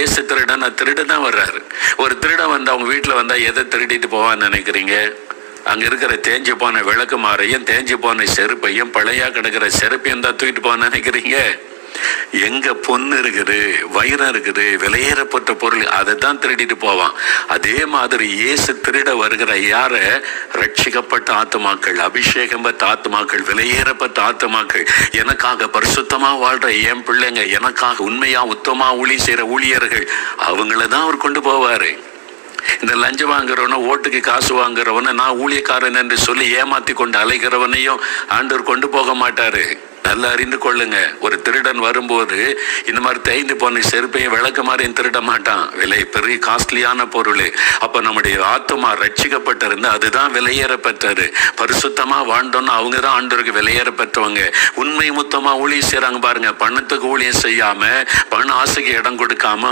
ஏசு திருடன் திருடு தான் வர்றாரு. ஒரு திருடன் வந்து அவங்க வீட்டில் வந்தா எதை திருடிட்டு போவான்னு நினைக்கிறீங்க? அங்க இருக்கிற தேஞ்சு போன விளக்கு மாறையும் தேஞ்சு போன செருப்பையும் பழையா கிடக்கிற செருப்பையும் தான் தூக்கிட்டு போவான்னு நினைக்கிறீங்க? எங்க பொண்ணு இருக்குது, வைரம் இருக்குது, விலையேறப்பட்ட பொருள், அதை தான் திருடிட்டு போவான். அதே மாதிரி இயேசு திருட வருகிற யார? ரட்சிக்கப்பட்ட ஆத்துமாக்கள், அபிஷேகம் பெற்ற ஆத்துமாக்கள், விலையேறப்பட்ட ஆத்துமாக்கள், எனக்காக பரிசுத்தமா வாழ்ற என் பிள்ளைங்க, எனக்காக உண்மையா உத்தமா ஊழி செய்யற ஊழியர்கள், அவங்கள தான் அவர் கொண்டு போவாரு. இந்த லஞ்சம் வாங்குறவன, ஓட்டுக்கு காசு வாங்குறவன, நான் ஊழியக்காரன் என்று சொல்லி ஏமாத்தி கொண்டு அலைகிறவனையும் ஆண்டவர் கொண்டு போக மாட்டாரு. நல்லா அறிந்து கொள்ளுங்க. ஒரு திருடன் வரும்போது இந்த மாதிரி தேய்ந்து போன செருப்பையும் விளக்க மாதிரியும் திருட மாட்டான். விலை பெரிய காஸ்ட்லியான பொருள். அப்ப நம்முடைய ஆத்துமா ரட்சிக்கப்பட்டிருந்து அதுதான் விலையேற பெற்றாரு. பரிசுத்தமா வாழ்ந்தோன்னு அவங்க தான் ஆண்டவருக்கு விலையேற பெற்றவங்க. உண்மை முத்தமா ஊழியம் செய்யறாங்க பாருங்க. பணத்துக்கு ஊழியம் செய்யாம, பண ஆசைக்கு இடம் கொடுக்காம